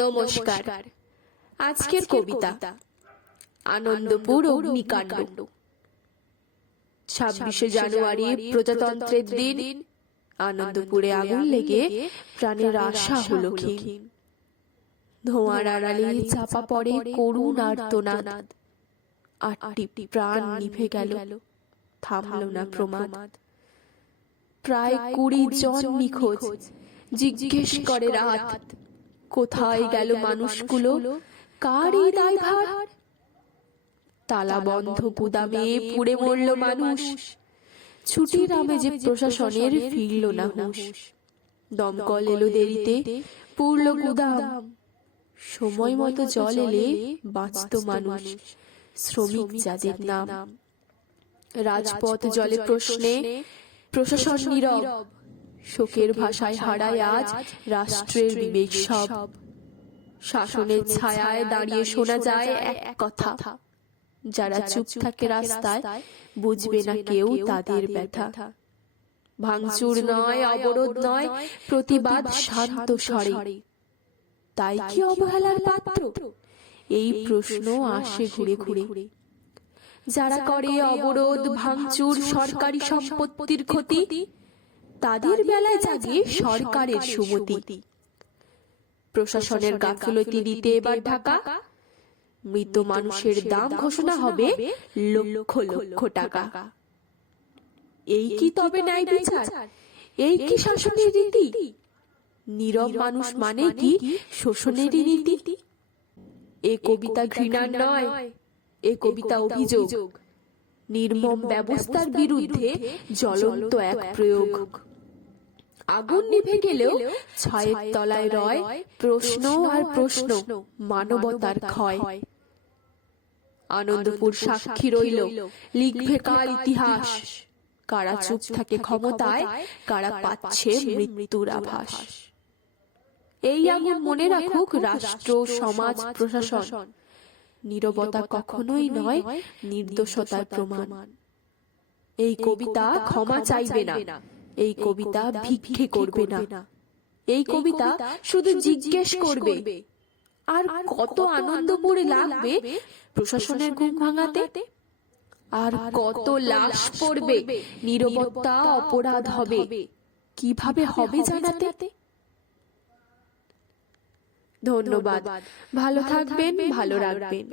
নমস্কার। আজকের কবিতা আনন্দপুর অগ্নিকাণ্ড। 26শে জানুয়ারি প্রজাতন্ত্রের দিন আনন্দপুরে আগুন লেগে প্রাণের আশা হলো ক্ষীণ। ধোঁয়ার আড়ালে চাপা পড়ে করুণ আর্তনাদ। 8টি প্রাণ নিভে গেল, থামল না প্রমাদ। প্রায় 20 জন নিখোঁজ। জিজ্ঞেস করে রাত, কোথায় গেল মানুষগুলো, কার এই দায়ভার? তালা বন্ধ গুদামে পুড়ে মরল মানুষ। ছুটির আমেজে প্রশাসনের ফিরল না হুঁশ। দমকল এলো দেরিতে, পুড়ল গুদাম। সময় মতো জল এলে বাঁচত মানুষ, শ্রমিক যাদের নাম। রাজপথ জলে প্রশ্নে প্রশাসন নীরব। শোকের ভাষায় হারায় আজ রাষ্ট্রের বিবেক সব। শাসনের ছায়ায় দাঁড়িয়ে শোনা যায় এক কথা, যারা চুপ থাকে রাস্তায় বুঝবে না কেউ তাদের ব্যথা। ভাঙচুর নয়, অবরোধ নয়, প্রতিবাদ শান্ত স্বরে। তাই কি অবহেলার পাত্র? এই প্রশ্ন আসে ঘুরে ঘুরে। যারা করে অবরোধ, ভাঙচুর, সরকারি সম্পত্তির ক্ষতি, তাদের বেলায় জাগে সরকারের সুমতি। প্রশাসনের গাফিলতি দিতে এবার ঢাকা। মৃত মানুষের দাম ঘোষণা হবে লক্ষ লক্ষ টাকা। এই কি তবে ন্যায় বিচার? এই কি শাসনের রীতি? নীরব মানুষ মানে কি শোষণেরই নীতি? এ কবিতা ঘৃণার নয়, এ কবিতা অভিযোগ। নির্মম ব্যবস্থার বিরুদ্ধে জ্বলন্ত এক প্রয়োগ। আগুন নিভে গেলেও ছায়ের তলায় রয় প্রশ্ন আর প্রশ্ন, মানবতার ক্ষয়। আনন্দপুর সাক্ষী রইল, লিখবে কাল ইতিহাস। কারা চুপ থাকে ক্ষমতায়, কারা পাচ্ছে মৃত্যুর আভাস। এই আগুন মনে রাখুক রাষ্ট্র, সমাজ, প্রশাসন। নীরবতা কখনোই নয় নির্দোষতার প্রমাণ। এই কবিতা ক্ষমা চাইবে না, এই কবিতা ভিক্ষে করবে না। এই কবিতা শুধু জিজ্ঞেস করবে, আর কত আনন্দপুরে লাগবে প্রশাসনের ঘুম ভাঙাতে? আর কত লাশ পড়বে, নীরবতা অপরাধ হবে, কিভাবে হবে জানাতে? ধন্যবাদ। ভালো থাকবেন, ভালো রাখবেন।